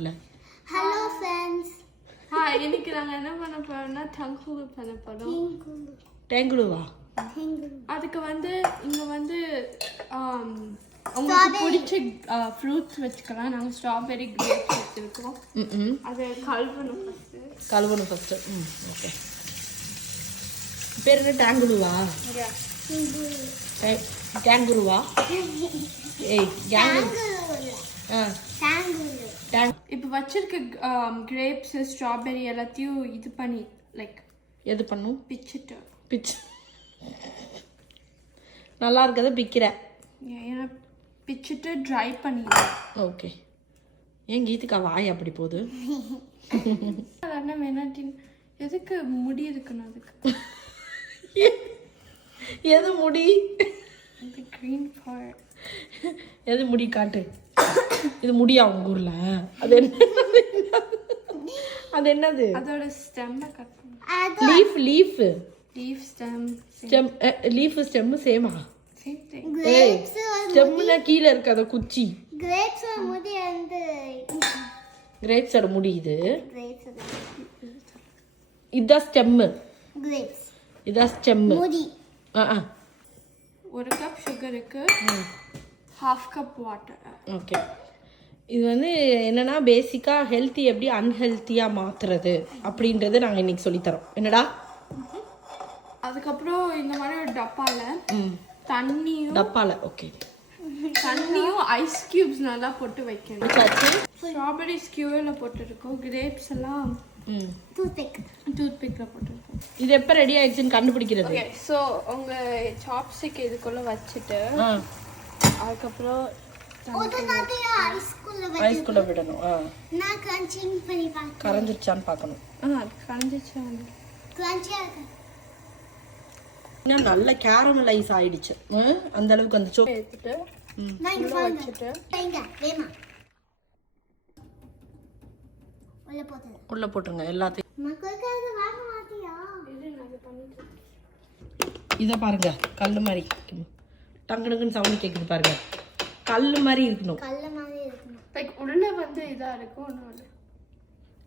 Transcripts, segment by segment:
Hello friends. Hi, இன்னைக்கு நாங்க என்ன பண்ண போறோம்னா டங்குலு பண்ண போறோம். டங்குலுவா? அதுக்கு வந்து இங்க வந்து உங்களுக்கு பிடிச்ச ஃப்ரூட்ஸ் வச்சுக்கலாம். நாங்க ஸ்ட்ராபெரி கிரேப்ஸ் வச்சிருக்கோம். அது கழுவணும் ஃபர்ஸ்ட். ஓகே. பேர் என்ன டங்குலுவா? டங்குலுவா? ஏய் டங்குலு. இப்போ வச்சிருக்க கிரேப்ஸ் ஸ்ட்ராபெரி எல்லாத்தையும் இது பண்ணி லைக் எது பண்ணும்? பிச்சு நல்லா இருக்கதை பிக்கிறேன். ஏன்னா பிச்சுட்டு ட்ரை பண்ணிடுவேன். ஓகே. ஏன் கீதுக்கா வாய் அப்படி போகுது? அதெல்லாம் வேணாட்டின் எதுக்கு முடி இருக்கணும் அதுக்கு? எது முடி? இந்த க்ரீன் பார்ட். எது முடி காட்டு. இது முடியா உங்க ஊர்ல? அது என்ன? அது என்னது? அதோட ஸ்டெம்மை கட் பண்ணு. லீஃப் ஸ்டெம் லீஃப் ஸ்டெம் சேமா? Same thing. ஸ்டெம்னா கீழ இருக்கு அத குச்சி. Grapes முடி வந்து கிரேப்ஸ் ஓட முடி இது. grapes இதான் ஸ்டெம். grapes இதான் ஸ்டெம். முடி. ஒரு கப் சுகருக்கு 1/2 கப் வாட்டர். ஓகே. இது வந்து என்னன்னா பேசிக்கா ஹெல்த்தி எப்படி அன்ஹெல்த்தியா மாத்துறது அப்படின்றத நாங்க இன்னைக்கு சொல்லித்தரோம். என்னடா? அதுக்கப்புறம் இந்த மாதிரி ஒரு டப்பால ஓகே. தண்ணியும் ஐஸ் கியூப்ஸ் நல்லா போட்டு வைக்கணும். ஸ்ட்ராபெரி ஸ்கியூர்ல போட்டுருக்கோம். கிரேப்ஸ் எல்லாம் டூத்பிக்ல போட்டுருக்கோம். இது எப்ப ரெடி ஆயிடுச்சுன்னு கண்டுபிடிக்கிறது? ஓகே. ஸோ உங்க சாப்ஸ்டிக் இதுக்குள்ள வச்சுட்டு அதுக்கப்புறம் ஐஸ்குள்ள விடணும். நான் கிரன்ச்சிங் பண்ணி பார்க்கணும். கரைஞ்சிருச்சான்னு பார்க்கணும். கரைஞ்சிச்சு. கிரன்ச்சியா இருக்கு. நல்ல கேரமலைஸ் ஆயிடுச்சு. அந்த அளவுக்கு அந்த சோப் எடுத்துட்டு வச்சுட்டு வேமா உள்ள போட்டுருங்க எல்லாத்தையும். இதை பாருங்க, கல்லு மாதிரி டங்குன்னு சவுண்ட் கேக்குது பாருங்க. கல்லு மாதிரி இருக்கணும். லைக் உள்ள வந்து இதா இருக்கும்.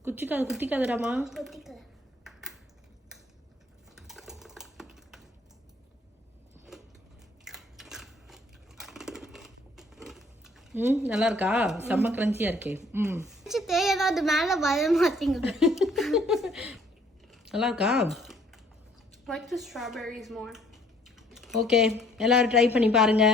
குத்திக்காதடாமா. நல்லா இருக்கா? செம்ம கிரன்ச்சியா இருக்கே. ஏதாவது மேல வர மாட்டேங்குது. நல்லா இருக்கா? Like the strawberries more. Okay, எல்லாரும் ட்ரை பண்ணி பாருங்க.